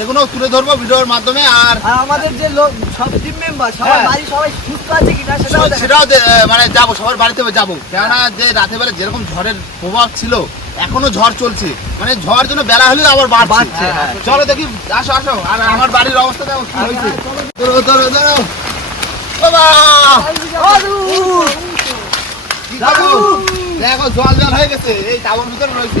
সেগুলো তুলে ধরবো ভিডিওর মাধ্যমে আর আমাদের যে লোক সব টিম মেম্বার হ্যাঁ। বাড়ি সবাই সুস্থ আছে কিনা সেটাও সেটাও মানে যাব সবার বাড়িতে যাব। কেননা যে রাতে বেলা যেরকম ঝড়ের প্রভাব ছিল এখনও ঝড় চলছে। মানে ঝড় জন্য বেলা হলেও আবার বাড়ছে। বাড়ছে, হ্যাঁ। চলো দেখি আসো আসো। আর আমার বাড়ির অবস্থা দেখো কি হয়েছে। দাদু! দেখো জল জল হয়ে গেছে। এই টাওয়ার ভিতরে রয়েছে।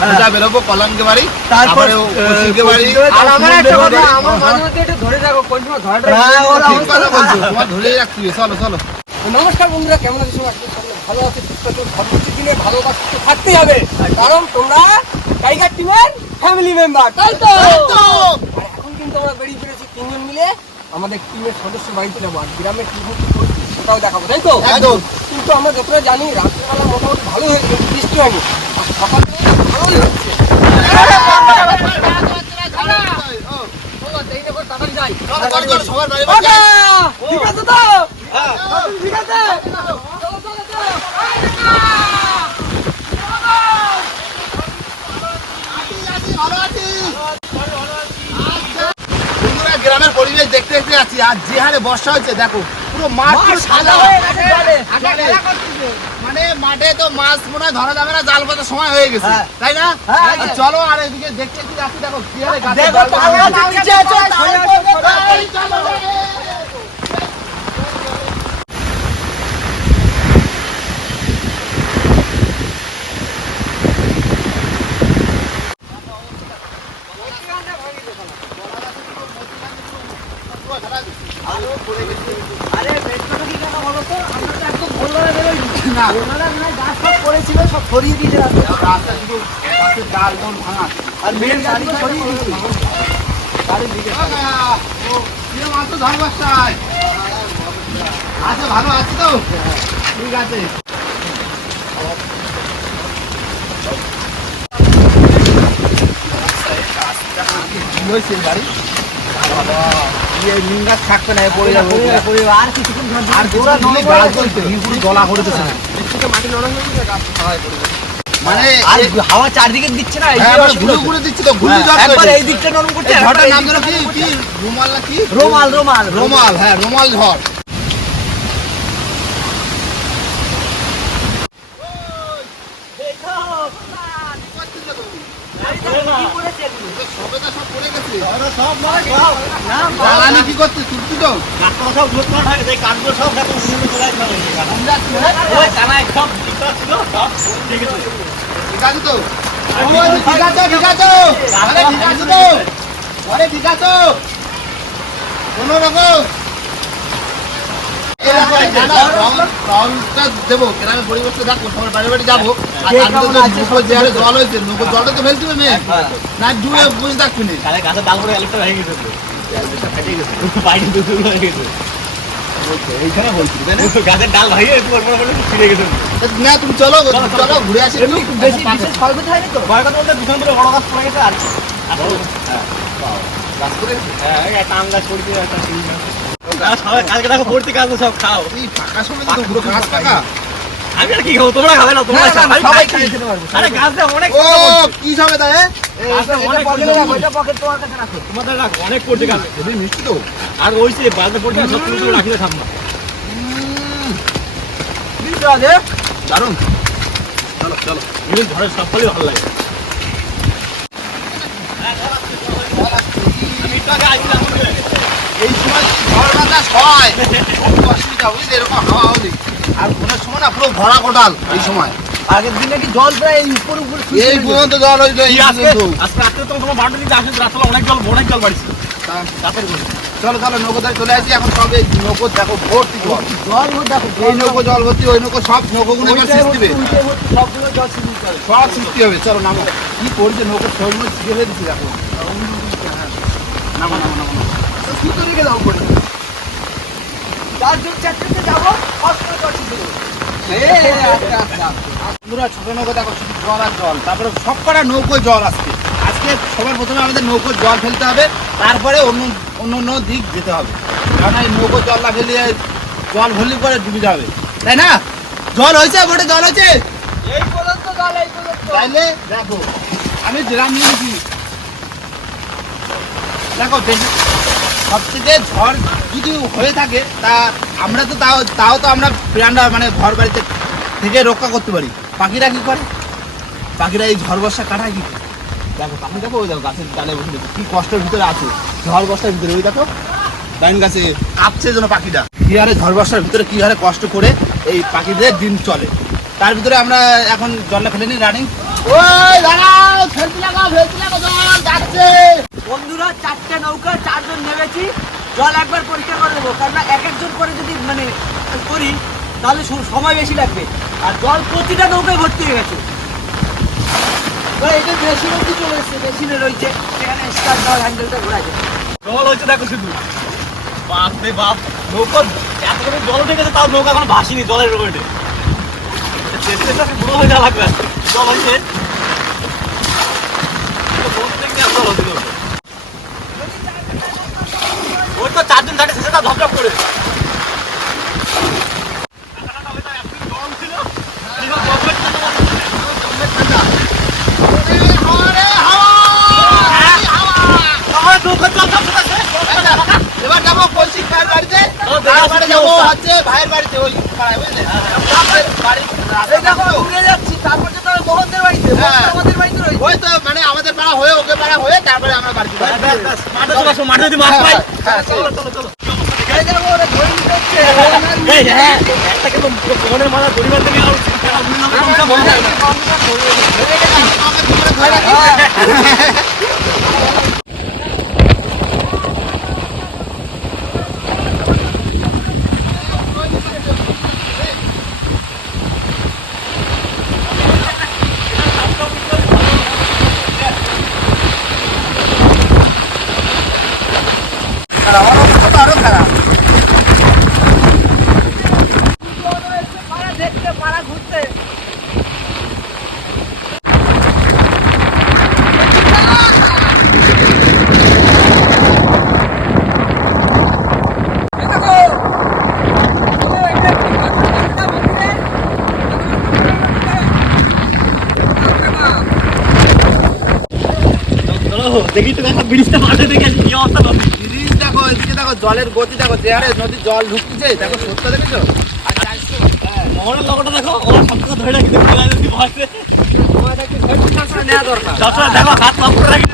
সোজা বেরোবো কলমকে বাড়ি তারপরে ও- বাড়ি আর আমার একটা কথা, আমার মাঝে মধ্যে একটু ধরে রাখো কোন সময় হ্যাঁ, ওরা ঠিক কথা বলছো। তোমার ধরেই রাখছি চলো চলো। নমস্কার বন্ধুরা কেমন আছো সবাই? ভালো আছে সুস্থ আছো পরবর্তী দিনে ভালোবাসা তো থাকতেই হবে। কারণ তোমরা টাইগার টিমের ফ্যামিলি মেম্বার তাই তো? এখন কিন্তু আমরা বেরিয়ে পড়েছি তিনজন মিলে আমাদের টিমের সদস্য বাড়িতে যাব আর গ্রামের টিম ওটাও দেখাবো তাই তো? একদম। কিন্তু আমরা যতটা জানি রাত্রিবেলা মোটামুটি ভালো হয়েছে বৃষ্টি হয়নি। আর সকালবেলা ঠিক আছে তো। ঠিক আছে গ্রামের পরিবেশ দেখতে দেখতে আছি আর যে হারে বর্ষা হচ্ছে দেখো পুরো মাঠ সাদা হয়ে গেছে। মানে মাঠে তো মাছ মনে হয় ধরা যাবে না জাল পাতার সময় হয়ে গেছে হ্যাঁ। তাই না হ্যাঁ, হ্যাঁ। চলো আর এদিকে দেখতে কি হারে দেখো। আরে পেট্রোল কি কেন বলো তো আমরা তো একদম ভোরবেলা বেরোইনি না। ভোরবেলা মানে গাছ সব সব সরিয়ে দিয়েছে রাস্তা শুধু মেন গাড়ি ও, তো আচ্ছা ভালো তো ঠিক আছে বাড়ি নিম গাছ থাকবে না পড়ে যাবে পরিবার, পরিবার, আর কিছুক্ষণ আর দিলে গাছ বলতে পুরো গলা করে দিচ্ছে মানে আর হাওয়া চারদিকে দিচ্ছে না এই হ্যাঁ, যে মানে ঘুরে ঘুরে দিচ্ছে তো ঘুরে একবার এই দিকটা নরম করছে এই নাম কি? কি করছে। রুমাল না কি রোমাল রোমাল। রোমাল হ্যাঁ রোমাল ঝড় সবেদা সব পড়ে গেছে জ্বালানি কি তো? ঠিক আছে তো? ঠিক আছে। ঠিক আছে ঠিক আছে তো? আরে ঠিক আছে কোনো রকম এই দেখো, এই জানা, রং- রংটা দেবো গ্রামের পরিবেশটা দেখো সবার বাড়ি বাড়ি যাব। আর কে তার কেমন মধ্যে আছে? নৌকো যে হারে জল হয়েছে নৌকো জলটা তো ফেলতে হবে না ডুবে বুঝে থাকবি না। এইখানে বলছি তাই না? গাছের ডাল গেছে। না তুমি চলো চলো ঘুরে আসি বেশি বিশেষ হয়নি তো? ভয় কথা বলতে দুজন ধরে বড় গাছ পড়ে গেছে আর হ্যাঁ আম গাছ সবাই কালকে দেখো পড়তে কাজ সব খাও। সময় তো পুরো আমি আর কি খাব? তোমরা খাবে না তোমরা না, না, সবাই সবাই খাই খেয়ে খেতে পারবে। আরে গাছ অনেক ও কি হবে তাই অনেক পকেটে রাখো, এটা পকেট তোমার কাছে রাখো। তোমাদের রাখ অনেক পড়ছে গাছ। হেবি মিষ্টি তো। আর ওই যে বাজারে পড়ছে সব তুলে রাখলে আগে দারুণ চলো চলো। ঝড়ের সব ফলই ভালো লাগে। আমি আইছিলাম আমাদের। এই সময় ঝড় বাতাস হয়। খুব অসুবিধা বুঝলি এরকম হাওয়া হলে আর কোনের সময় না পুরো ভরা কোটাল এই সময়। আগের দিনে কি জল প্রায় এই উপর উপর এই পর্যন্ত জল কি আজকে রাত্রে তো তোমার বারোটার দিকে আসলে রাত্রে অনেক জল অনেক জল বাড়ছে। তা- রাতের চলো চলো নৌকো ধরে চলে আসি। এখন সব এই নৌকো দেখো ভর্তি জল। জল দেখো এই নৌকো জল ভর্তি ওই নৌকো সব নৌকোগুলো এবার সৃষ্টি সবগুলো জল সিঁদুর করে। সব সৃষ্টি হবে। চলো নামো। কি করছে নৌকো সবগুলো ছেড়ে দিচ্ছি দেখো। নামো নামো নামো। সুতো রেখে দাও করে। চারজন চারটে যাব জল বন্ধুরা ছোট নৌকো দেখো শুধু জল আর জল। তারপরে সব কটা নৌকো জল আসছে আজকে সবার প্রথমে আমাদের নৌকো জল ফেলতে হবে তারপরে অন্য অন্য অন্য দিক যেতে হবে। কারণ এই নৌকো জল না ফেলিয়ে জল ভরলি পরে ডুবে যাবে তাই না? জল হয়েছে বোটে জল হয়েছে? এই পর্যন্ত জল, এই পর্যন্ত। তাইলে দেখো আমি ড্রাম নিয়ে নিচ্ছি দেখো বেশি সব থেকে ঝড় যদি হয়ে থাকে, তা আমরা তো তাও তাও তো আমরা প্রাণরা মানে ঘর বাড়িতে থেকে রক্ষা করতে পারি। পাখিরা কি করে? পাখিরা এই ঝড় বর্ষা কাটায় কি করে? দেখো, পাখি দেখো, ওই দেখো, গাছের ডালে বসে দেখো কি কষ্টের ভিতরে আছে। ঝড় বর্ষার ভিতরে, ওই দেখো, ডাইন গাছে কাঁপছে যেন পাখিটা। কি হারে ঝড় বর্ষার ভিতরে, কি হারে কষ্ট করে এই পাখিদের দিন চলে। তার ভিতরে আমরা এখন জলটা ফেলে নিই, রানিং। ওই দাঁড়াও, ফেলতে লাগাও ফেলতে লাগাও জল, যাচ্ছে। বন্ধুরা চারটে নৌকা, চারজন নেমেছি। জল একবার পরীক্ষা করে দেবো কারণ এক একজন করে যদি মানে করি, তাহলে সময় বেশি লাগবে। আর জল প্রতিটা নৌকায় ভর্তি হয়ে গেছে। এটা মেশিন অব্দি চলে এসছে মেশিনে রয়েছে। সেখানে স্টার্ট দেওয়ার হ্যান্ডেলটা ঘোরা জল হচ্ছে দেখো শুধু। বাপ রে বাপ, নৌকা এত করে জল উঠে গেছে, তাও নৌকা এখন ভাসিনি জলের চেষ্টা বুড়ো হয়ে যাওয়া লাগবে। জল হচ্ছে তো বলতে দেখতে আর জল হচ্ছিল। ওই তো চারজন থাকে শেষে তা ধপধপ করে। এবার যাব কলসি ভাইয়ের বাড়িতে? তারপরে যাব? হচ্ছে ভাইয়ের বাড়িতে ওই পাড়ায় বুঝলে? হ্যাঁ। ওই মানে আমাদের পাড়া হয়ে ওকে পাড়া হয়ে তারপরে আমরা বাড়িতে মাঠে যদি মাছ পাই। হ্যাঁ, চলো চলো চলো। ধরে নিতে হচ্ছে এই হ্যাঁ একটা কিন্তু ফোনের মাথা পরিবার থেকে আর টাকা ভুলে যাবে কোনটা বলা যায় না আমার অবস্থা তো আরও খারাপ পাড়া দেখতে পাড়া ঘুরতে চলো দেখি তো দেখা ব্রিজটা মাঠে দেখে কি অবস্থা দেখো এদিকে দেখো জলের গতি দেখো যে হারে নদীর জল ঢুকতেছে দেখো সত্য দেখেছ? আর চারশো হ্যাঁ মোহনের লগটা দেখো সব ধরে রাখি দেখো হাত লক করে রাখি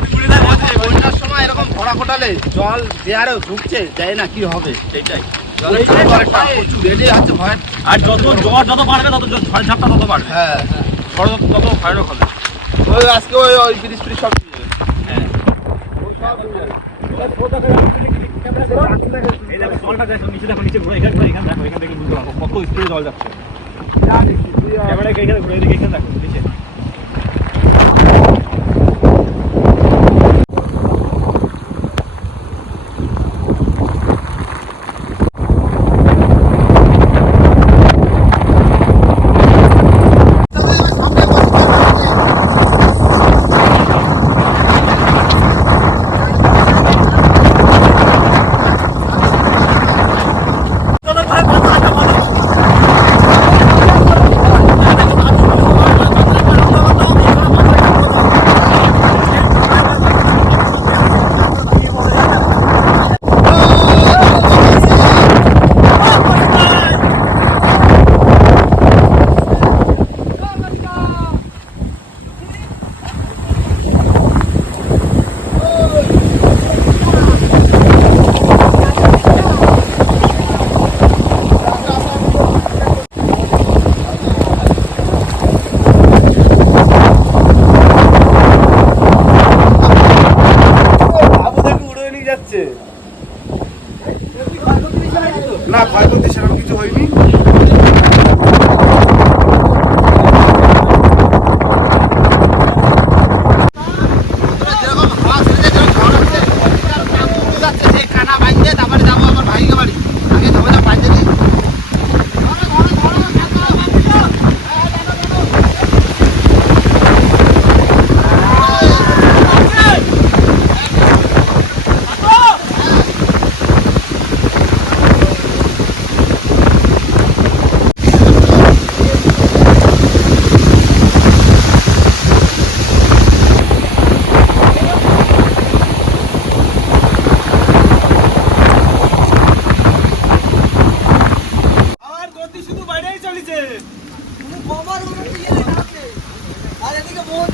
যায় বন্যার সময় এরকম ভরা কোটালে জল ঢুকছে জানি না কি হবে ভয়। আর যত জ্বর যত বাড়বে তত ঝড় ঝাপটা তত বাড়বে। হ্যাঁ ঝড় তত তত ভয়ানক হবে। ওই আজকে ওই ওই ব্রিজ ফ্রিজ সব দিয়ে দেবে। হ্যাঁ এই দেখো জলটা দেখো, নিচে দেখো ঘুরে এখানে ঘুরে এখানে দেখো এখান থেকে বুঝতে পারব কত স্পিডে জল যাচ্ছে। ক্যামেরা এখানে ঘুরে এখানে দেখো, নিচে।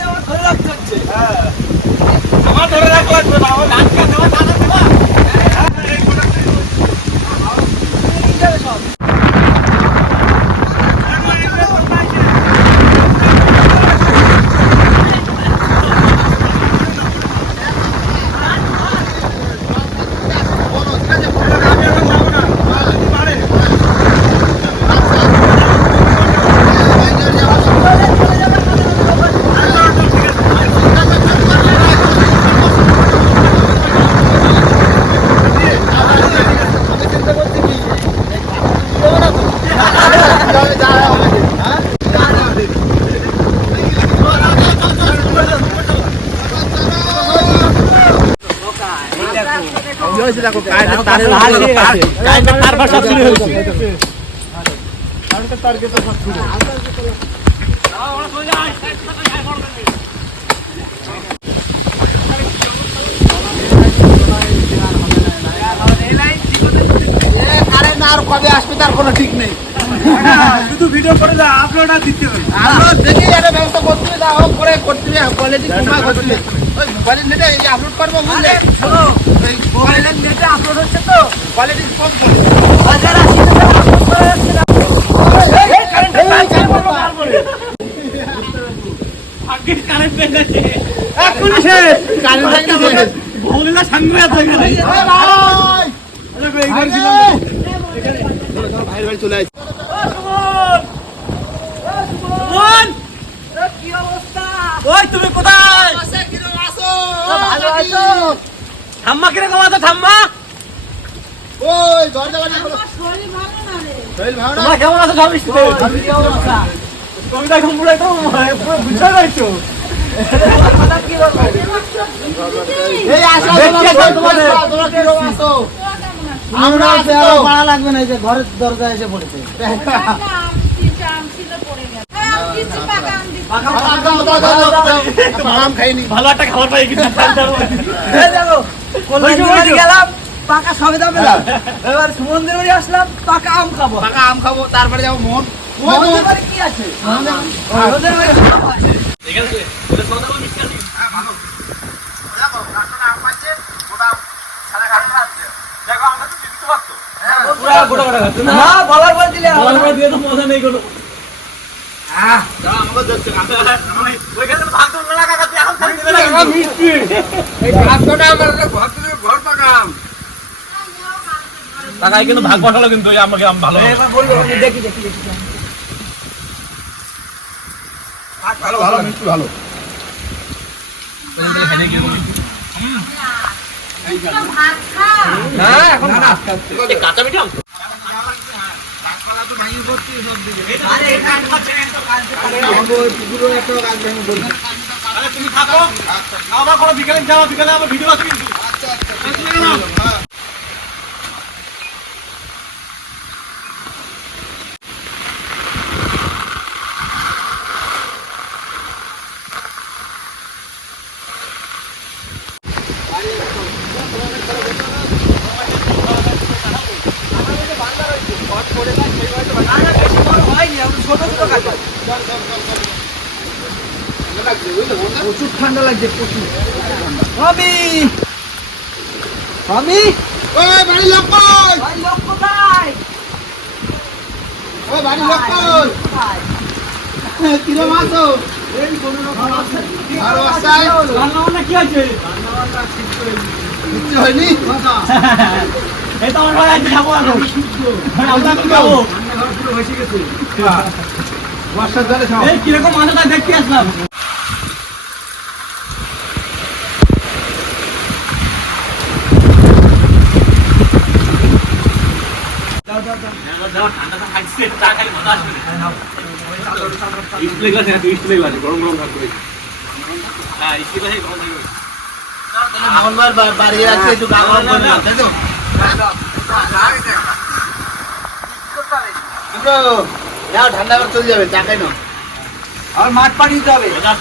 আমার ধরে রাখতে হচ্ছে। আমার ধরে রাখ লাগবে না আমার গান গান হয়েছে দেখো হয়ে তার সব চুরি হয়েছে আর কবে আসবে তার কোনো ঠিক নেই শুধু ভিডিও করে দাও আপলোড আর দিতে হবে আমরা দেখি একটা ব্যবস্থা করতে হবে করে করতে হবে কোয়ালিটি কমা করতে ওই মোবাইলের নেটে এই আপলোড করব বুঝলে শোনো ওই মোবাইলের নেটে আপলোড হচ্ছে তো কোয়ালিটি কম করে হাজার আশি টাকা upload করা যাচ্ছে না। এই কারেন্টের তার ছেড়ে পড়ল তারপরে। আগে কারেন্ট এখন শেষ থাকলে ভাই ভাই চলে আসছে বোন এ, কি অবস্থা? ওই তুমি কোথায় ও, ভালো আছো? ঠাম্মা কীরকম আছে ঠাম্মা ওই দরজা বাজা খোলো শরীর ভালো না তোমরা কেমন আছো সব স্কুলে কি অবস্থা? তুমি তো এখন পুরো একদম পুরো বুঝে আছো আমরা আছি আরও তো। লাগবে না এই যে ঘরের দরজায় এসে পড়েছে ভালো একটা খাবার পাই কিন্তু এই বাড়ি গেলাম? পাকা সবেদা পেলাম এবার সুমন্দির বাড়ি আসলাম পাকা আম খাব। পাকা খাব তারপরে যাব বাড়ি কি আছে? বাড়ি মিষ্টি না বলার পর দিলে বলার তো মজা নেই কোনো। ওইখানে তো না কাকা এখন খালি দিবে না কিন্তু। কাকাই কিন্তু ভাগ বসালো কিন্তু এই আমাকে ভালো এবার দেখি দেখি দেখি। ভালো ভালো মিষ্টি ভালো। কাঁচা মিঠাম? আরে তুমি থাকো। আবার কোনো বিকেলে যাও বিকেলে আবার ভিডিও আছে। ঠান্ডা লাগছে প্রচুর। আমি আমি ওই বাড়ি লোক কই? ভাই লোক কোথায়? ওই বাড়ি লোক কই? কোথায়? কিরম আছো এই কোনো রকম আছে। ভালো অবস্থায় রান্না বান্না কি আছে কিচ্ছু হয়নি? এই তো আমার এখন কি খাব বর্ষার জলে সব। এই কীরকম মাথাটা দেখতে আসলাম। মঙ্গলবার বা- বাড়ি একটু গা গরম করে তাই তো নাও ঠান্ডা করে চলে যাবে টাকাই নাও আমার মাঠ পাড়ি দিতে হবে না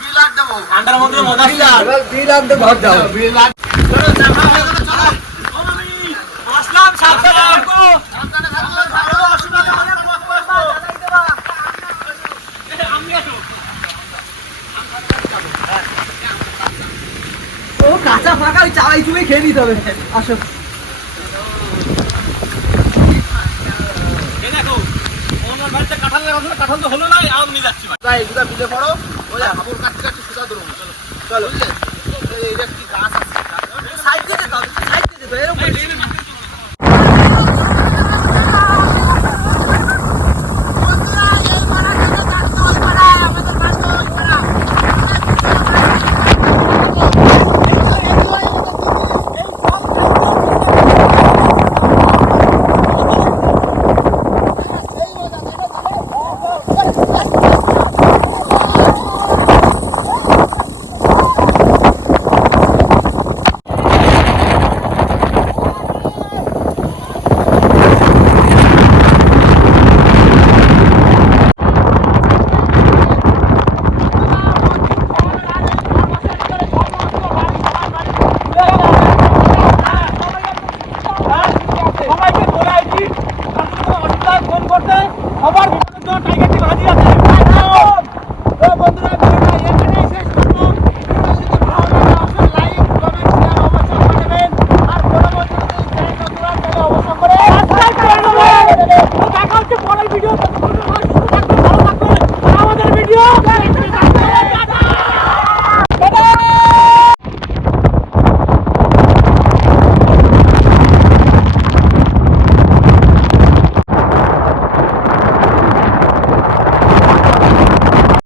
বিল আর ঠান্ডার মধ্যে মজা ছিল এবার বিল ঘর যাও বিল আর আসলাম সাবধানে থাকো ভালো অসুবিধা হলে পথ পাবো। আমি আসো ও কাঁচা ফাঁকা ওই চালাই চুমে খেয়ে নিতে হবে। আসো। কাঁঠাল তো হলো না আম নিয়ে যাচ্ছি তাই এগুলা বিলে পড়ো। ওই হাবুর কাটতে কাটতে সুতা ধরো। চলো চলো। এইটা কি গাছ আছে সাইড দিয়ে হবে সাইড দিয়ে হবে এরকম Haber